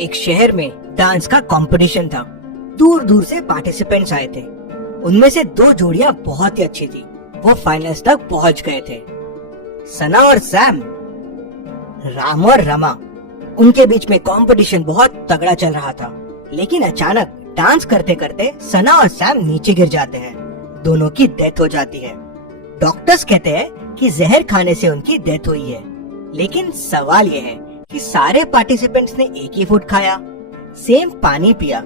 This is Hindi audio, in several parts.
एक शहर में डांस का कंपटीशन था। दूर दूर से पार्टिसिपेंट्स आए थे। उनमें से दो जोड़ियां बहुत ही अच्छी थी। वो फाइनल्स तक पहुंच गए थे। सना और सैम, राम और रमा। उनके बीच में कंपटीशन बहुत तगड़ा चल रहा था। लेकिन अचानक डांस करते करते सना और सैम नीचे गिर जाते हैं। दोनों की डेथ हो जाती है। डॉक्टर्स कहते हैं कि जहर खाने से उनकी डेथ हुई है। लेकिन सवाल यह है कि सारे पार्टिसिपेंट्स ने एक ही फूड खाया, सेम पानी पिया,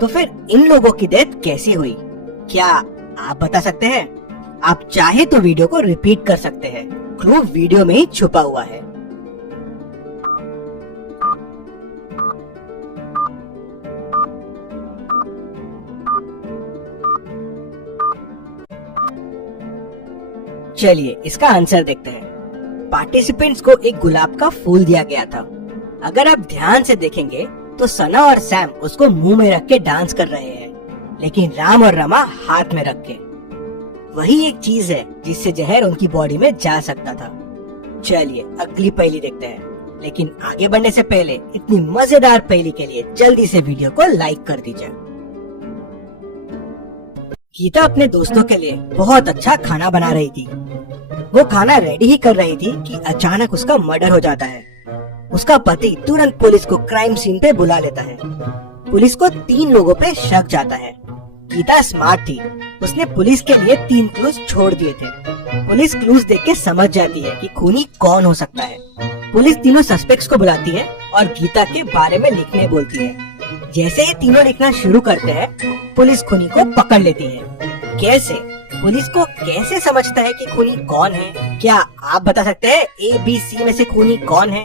तो फिर इन लोगों की डेथ कैसी हुई? क्या आप बता सकते हैं? आप चाहे तो वीडियो को रिपीट कर सकते हैं। क्लू वीडियो में ही छुपा हुआ है। चलिए इसका आंसर देखते हैं। पार्टिसिपेंट्स को एक गुलाब का फूल दिया गया था। अगर आप ध्यान से देखेंगे तो सना और सैम उसको मुंह में रख के डांस कर रहे हैं, लेकिन राम और रमा हाथ में रख के। वही एक चीज है जिससे जहर उनकी बॉडी में जा सकता था। चलिए अगली पहेली देखते हैं, लेकिन आगे बढ़ने से पहले इतनी मजेदार पहेली के लिए जल्दी से वीडियो को लाइक कर दीजिए। गीता अपने दोस्तों के लिए बहुत अच्छा खाना बना रही थी। वो खाना रेडी ही कर रही थी कि अचानक उसका मर्डर हो जाता है। उसका पति तुरंत पुलिस को क्राइम सीन पे बुला लेता है। पुलिस को 3 लोगों पे शक जाता है। गीता स्मार्ट थी। उसने पुलिस के लिए 3 क्लूज छोड़ दिए थे। पुलिस क्लूज देख के समझ जाती है कि खूनी कौन हो सकता है। पुलिस तीनों सस्पेक्ट्स को बुलाती है और गीता के बारे में लिखने बोलती है। जैसे ही तीनों लिखना शुरू करते हैं, पुलिस खूनी को पकड़ लेती है। कैसे? पुलिस को कैसे समझता है कि खूनी कौन है? क्या आप बता सकते हैं ABC में से खूनी कौन है?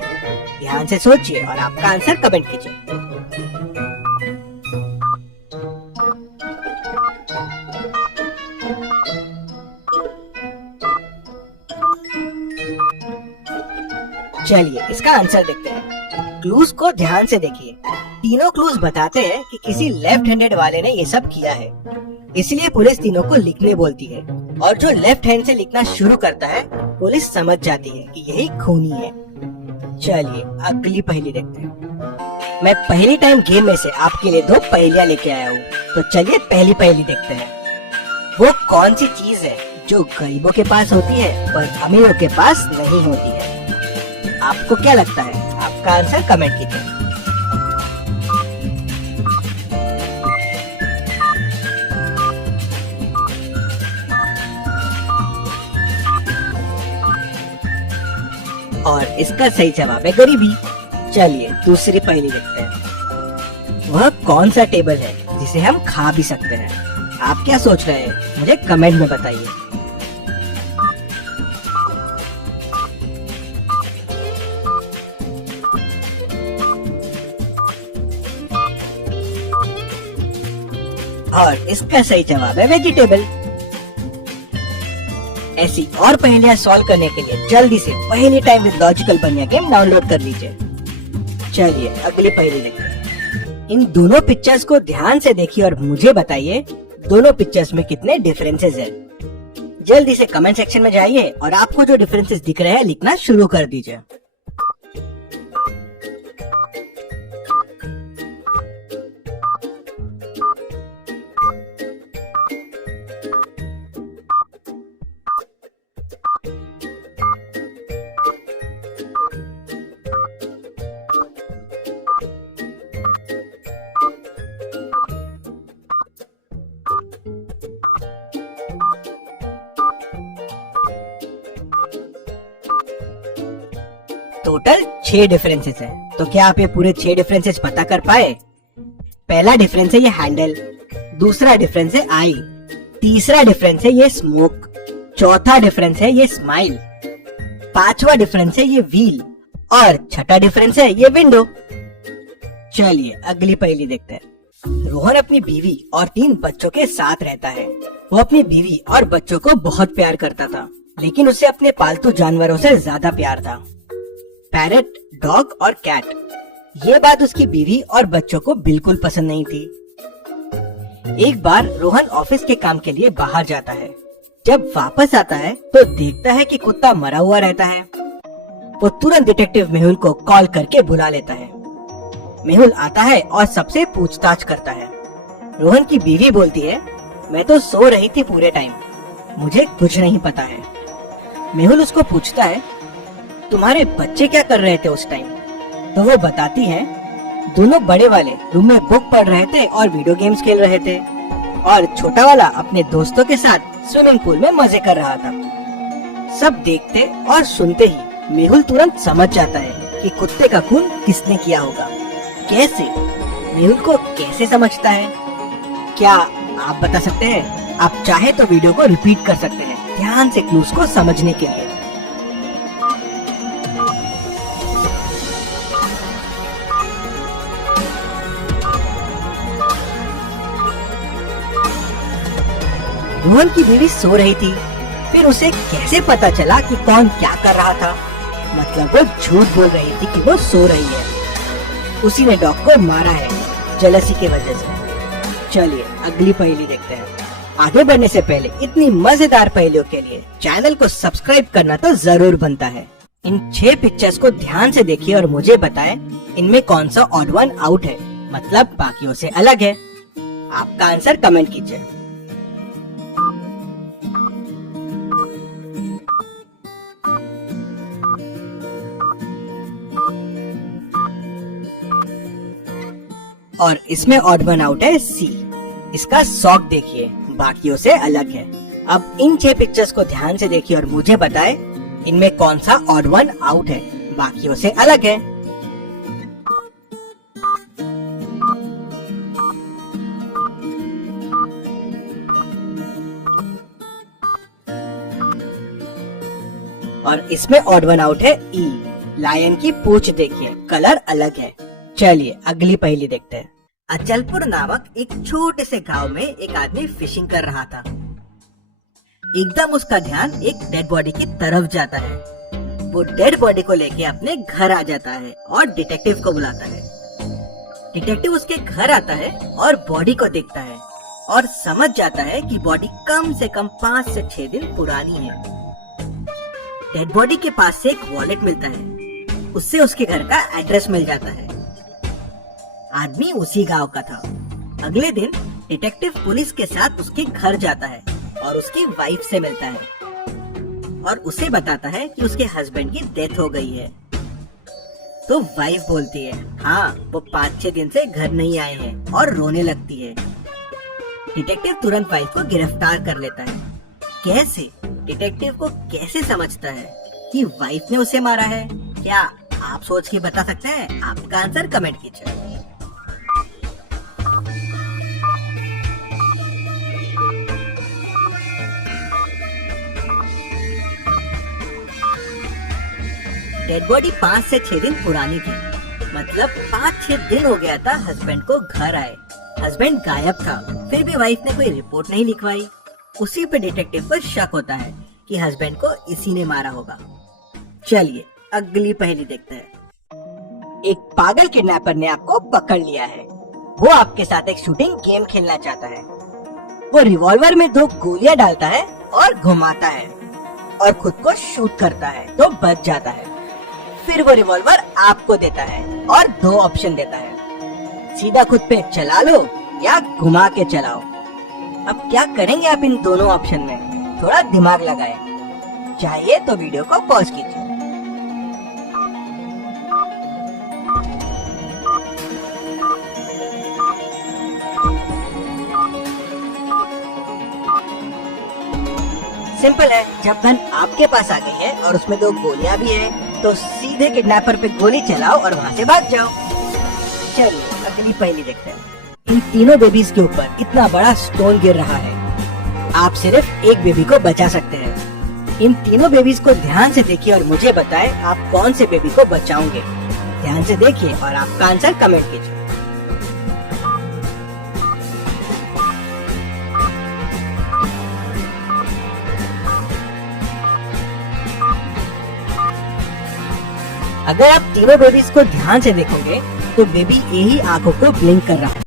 ध्यान से सोचिए और आपका आंसर कमेंट कीजिए। चलिए इसका आंसर देखते हैं। क्लूज को ध्यान से देखिए। तीनों क्लूज बताते हैं कि किसी लेफ्ट हैंडेड वाले ने ये सब किया है। इसलिए पुलिस तीनों को लिखने बोलती है, और जो लेफ्ट हैंड से लिखना शुरू करता है पुलिस समझ जाती है कि यही खूनी है। चलिए अगली पहेली देखते हैं। मैं पहली टाइम गेम में से आपके लिए 2 पहेलियां लेके आया हूँ। तो चलिए पहली पहेली देखते हैं। वो कौन सी चीज है जो गरीबों के पास होती है पर अमीरों के पास नहीं होती है? आपको क्या लगता है? आपका आंसर कमेंट कीजिए। और इसका सही जवाब है गरीबी। चलिए दूसरी पहेली देखते हैं। वह कौन सा टेबल है जिसे हम खा भी सकते हैं? आप क्या सोच रहे हैं? मुझे कमेंट में बताइए। और इसका सही जवाब है वेजिटेबल। ऐसी और पहेलियां सॉल्व करने के लिए जल्दी से पहेली टाइम विद लॉजिकल बनिया गेम डाउनलोड कर लीजिए। चलिए अगली पहेली देखते हैं। इन दोनों पिक्चर्स को ध्यान से देखिए और मुझे बताइए दोनों पिक्चर्स में कितने डिफरेंसेस हैं। जल्दी से कमेंट सेक्शन में जाइए और आपको जो डिफरेंसेस दिख रहे हैं लिखना शुरू कर दीजिए। टोटल 6 डिफरेंसेस हैं। तो क्या आप ये पूरे 6 डिफरेंसेस पता कर पाए? पहला डिफरेंस है ये हैंडल, दूसरा डिफरेंस है आई, तीसरा डिफरेंस है ये स्मोक, चौथा डिफरेंस है ये स्माइल, पांचवा डिफरेंस है ये व्हील और छठा डिफरेंस है ये विंडो। चलिए अगली पहेली देखते हैं। रोहन अपनी बीवी और 3 बच्चों के साथ रहता है। वो अपनी बीवी और बच्चों को बहुत प्यार करता था, लेकिन उसे अपने पालतू जानवरों से ज्यादा प्यार था, पैरट, डॉग और कैट। ये बात उसकी बीवी और बच्चों को बिल्कुल पसंद नहीं थी। एक बार रोहन ऑफिस के काम के लिए बाहर जाता है। जब वापस आता है तो देखता है कि कुत्ता मरा हुआ रहता है। वो तुरंत डिटेक्टिव मेहुल को कॉल करके बुला लेता है। मेहुल आता है और सबसे पूछताछ करता है। रोहन की बीवी बोलती है, मैं तो सो रही थी पूरे टाइम, मुझे कुछ नहीं पता है। मेहुल उसको पूछता है, तुम्हारे बच्चे क्या कर रहे थे उस टाइम? तो वो बताती है, दोनों बड़े वाले रूम में बुक पढ़ रहे थे और वीडियो गेम्स खेल रहे थे, और छोटा वाला अपने दोस्तों के साथ स्विमिंग पूल में मजे कर रहा था। सब देखते और सुनते ही मेहुल तुरंत समझ जाता है कि कुत्ते का खून किसने किया होगा। कैसे? मेहुल को कैसे समझता है? क्या आप बता सकते हैं? आप चाहे तो वीडियो को रिपीट कर सकते हैं ध्यान से क्लूज को समझने के लिए। रोहन की बीवी सो रही थी, फिर उसे कैसे पता चला कि कौन क्या कर रहा था? मतलब वो झूठ बोल रही थी कि वो सो रही है। उसी ने डॉग को मारा है जेलसी की वजह से। चलिए अगली पहेली देखते हैं। आगे बढ़ने से पहले इतनी मजेदार पहेलियों के लिए चैनल को सब्सक्राइब करना तो जरूर बनता है। इन 6 पिक्चर्स को ध्यान से देखिए और मुझे बताएं इनमें कौन सा ऑड वन आउट है, मतलब बाकियों से अलग है। आपका आंसर कमेंट कीजिए। और इसमें ऑड वन आउट है सी। इसका सॉक देखिए, बाकियों से अलग है। अब इन 6 पिक्चर्स को ध्यान से देखिए और मुझे बताएं इनमें कौन सा ऑड वन आउट है, बाकियों से अलग है। और इसमें ऑड वन आउट है ई। लायन की पूंछ देखिए, कलर अलग है। चलिए अगली पहेली देखते हैं। अचलपुर नामक एक छोटे से गांव में एक आदमी फिशिंग कर रहा था। एकदम उसका ध्यान एक डेड बॉडी की तरफ जाता है। वो डेड बॉडी को लेके अपने घर आ जाता है और डिटेक्टिव को बुलाता है। डिटेक्टिव उसके घर आता है और बॉडी को देखता है और समझ जाता है कि बॉडी कम से कम 5 से 6 दिन पुरानी है। डेड बॉडी के पास से एक वॉलेट मिलता है, उससे उसके घर का एड्रेस मिल जाता है। आदमी उसी गांव का था। अगले दिन डिटेक्टिव पुलिस के साथ उसके घर जाता है और उसकी वाइफ से मिलता है और उसे बताता है कि उसके हस्बैंड की डेथ हो गई है। तो वाइफ बोलती है, हाँ वो 5-6 दिन से घर नहीं आए हैं, और रोने लगती है। डिटेक्टिव तुरंत वाइफ को गिरफ्तार कर लेता है। कैसे? डिटेक्टिव को कैसे समझता है कि वाइफ ने उसे मारा है? क्या आप सोच के बता सकते हैं? आपका आंसर कमेंट कीजिए। डेड बॉडी 5 से 6 दिन पुरानी थी, मतलब 5-6 दिन हो गया था हस्बैंड को घर आए। हस्बैंड गायब था, फिर भी वाइफ ने कोई रिपोर्ट नहीं लिखवाई। उसी पे डिटेक्टिव को शक होता है कि हस्बैंड को इसी ने मारा होगा। चलिए अगली पहेली देखते हैं। एक पागल किडनैपर ने आपको पकड़ लिया है। वो आपके साथ एक शूटिंग गेम खेलना चाहता है। वो रिवॉल्वर में 2 गोलियां डालता है और घुमाता है और खुद को शूट करता है तो बच जाता है। फिर वो रिवॉल्वर आपको देता है और 2 ऑप्शन देता है, सीधा खुद पे चला लो या घुमा के चलाओ। अब क्या करेंगे आप इन दोनों ऑप्शन में? थोड़ा दिमाग लगाएं। चाहिए तो वीडियो को पॉज कीजिए। सिंपल है, जब गन आपके पास आ गई है और उसमें 2 गोलियां भी है तो सीधे किडनैपर पे गोली चलाओ और वहाँ से भाग जाओ। चलिए अगली पहेली देखते हैं। इन तीनों बेबीज के ऊपर इतना बड़ा स्टोन गिर रहा है, आप सिर्फ एक बेबी को बचा सकते हैं। इन तीनों बेबीज को ध्यान से देखिए और मुझे बताएं आप कौन से बेबी को बचाओगे। ध्यान से देखिए और आपका आंसर कमेंट कीजिए। अगर आप तीनों बेबीज को ध्यान से देखोगे तो बेबी यही आंखों को ब्लिंक कर रहा है।